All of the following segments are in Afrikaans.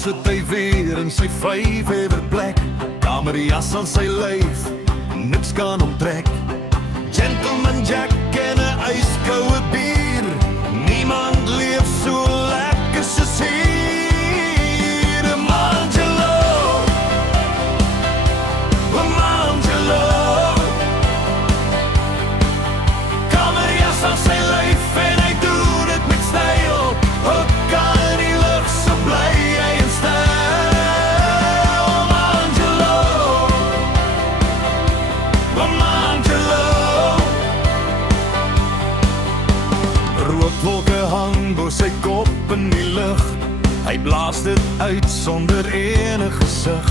sit hy weer in sy vyfhever plek. Kamerjas aan sy lyf, niks kan omtrek. Gentleman Jack en 'n yskoue bier, niemand leef so lekker soos hier. Mangelo, Mangelo, kamerjas aan sy lyf en hy doen dit met styl. Ook aan die lug so bly hy en styl. Mangelo, Mangelo, rookwolke hang bo sy kop in die lug. Hy blaas dit uit sonder enige gesig.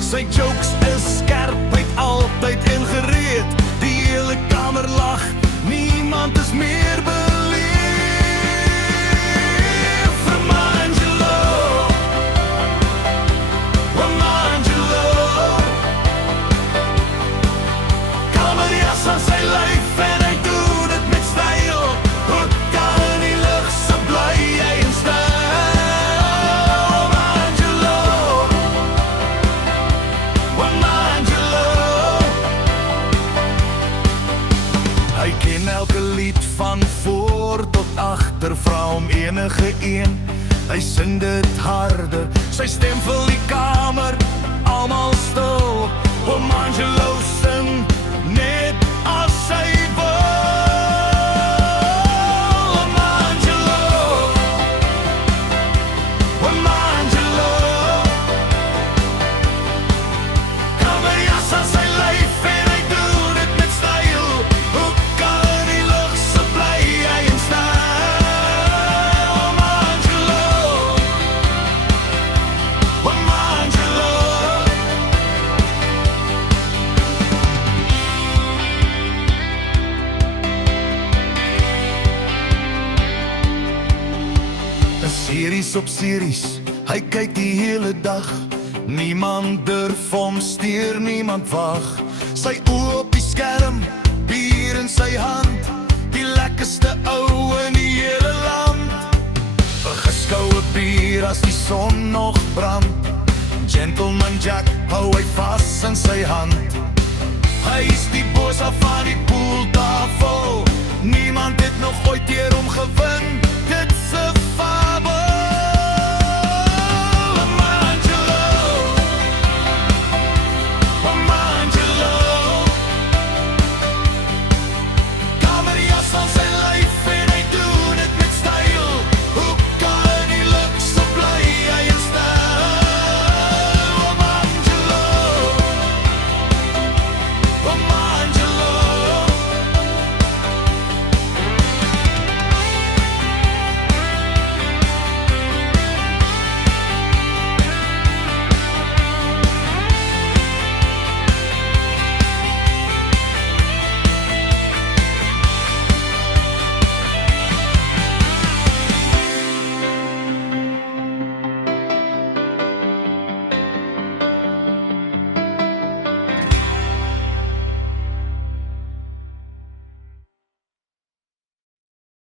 Sy jokes is skerp, hy't altyd ingereed. Die hele kamer lag, niemand is meer beleef. Mangelo, Mangelo, kamerjas aan sy lyf en hy doen dit met styl. Ook aan in die lug so bly hy en styl. Mangelo, Mangelo, hy ken elke lied van voor tot agter, vra om enige een, hy sing dit harder. Sy stem vul die kamer, almal stil. Mangelo sing net as sy wil. Mangelo, Mangelo, kamerjas aan sy lyf en hy doen dit met styl. Ook aan in die lug so bly hy en styl. Mangelo, Mangelo, series op series, hy kyk die hele dag. Niemand durf hom steur, niemand wag. Sy oë op die skerm, bier in sy hand, die lekkerste ou in die hele land. 'n geskoue bier as die son nog brand. Gentleman Jack hou hy vas in sy hand. Hy is die boos af van die poel